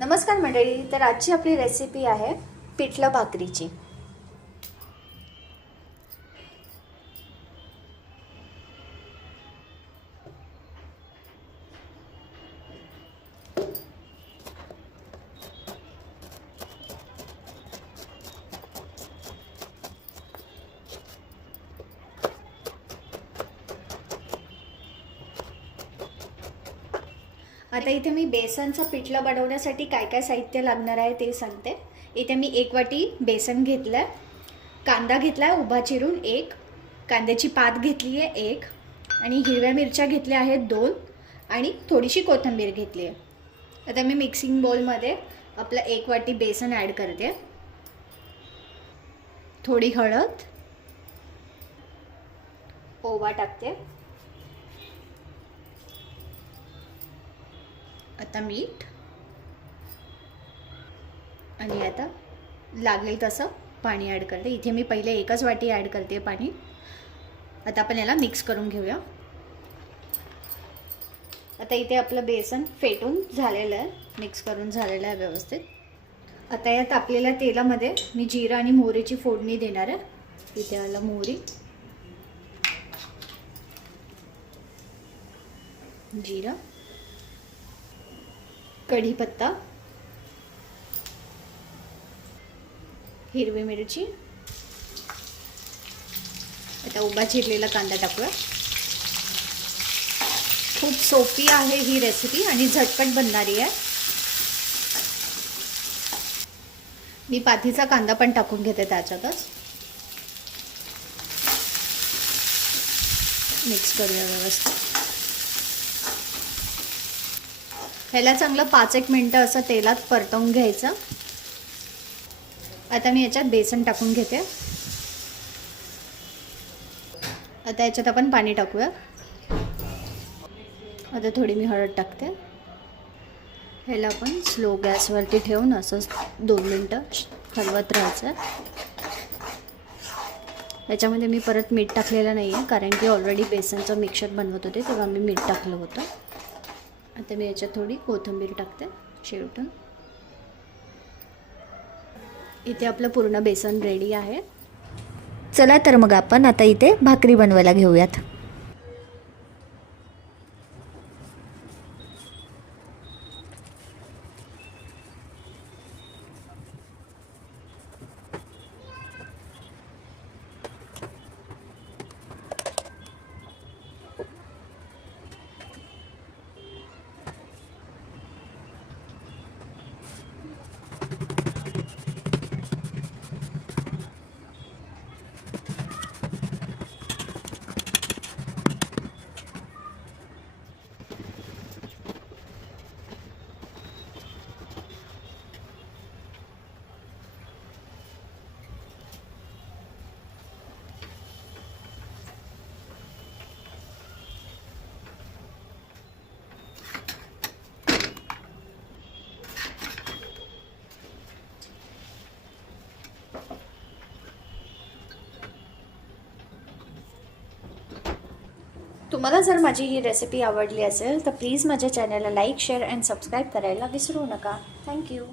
नमस्कार मंडळी तर आजची आपली रेसिपी आहे पिठलं भाकरीची. आता इथे मी बेसनचं पिठलं बनवण्यासाठी काय काय साहित्य लागणार आहे ते सांगते. इथे मी एक वाटी बेसन घेतलं आहे कांदा घेतला आहे उभा चिरून एक. कांद्याची पात घेतली आहे एक. आणि हिरव्या मिरच्या घेतल्या आहेत दोन. आणि थोडीशी कोथिंबीर घेतली आहे. आता मी मिक्सिंग बोलमध्ये आपलं एक वाटी बेसन ॲड करते. थोडी हळद. ओवा टाकते. आता मीठ. आणि आता लागेल तसं पाणी ॲड करते. इथे मी पहिले एकच वाटी ॲड करते पाणी. आता आपण याला मिक्स करून घेऊया. आता इथे आपलं बेसन फेटून झालेलं आहे. मिक्स करून झालेलं आहे व्यवस्थित. आता या तापलेल्या तेलामध्ये मी जिरा आणि मोहरीची फोडणी देणार आहे. इथे आलं मोहरी. जिरा. कढीपत्ता हिरवी मिरची. आता उभा चिरलेला कांदा टाकूया. खूप सोपी आहे ही रेसिपी आणि झटपट बनणारी आहे. मी पाथीचा कांदा पण टाकून घेते त्याच्यातच. मिक्स करूया व्यवस्थित. ह्याला चांगलं पाच एक मिनटं असं तेलात परतवून घ्यायचं. आता मी याच्यात बेसन टाकून घेते. आता याच्यात आपण पाणी टाकूया. आता थोडी मी हळद टाकते. ह्याला आपण स्लो गॅसवरती ठेवून असं दोन मिनटं हलवत राहायचं. याच्यामध्ये मी परत मीठ टाकलेलं नाही आहे कारण की ऑलरेडी बेसनचं मिक्सर बनवत होते तेव्हा मी मीठ टाकलं होतं. आता मी याच्यात थोडी कोथिंबीर टाकते शेवटून. इथे आपलं पूर्ण बेसन रेडी आहे. चला तर मग आपण आता इथे भाकरी बनवायला घेऊयात. तुम्हाला जर माझी ही रेसिपी आवडली असेल तर प्लीज माझ्या चॅनलला लाईक शेअर अँड सबस्क्राईब करायला विसरू नका. थँक्यू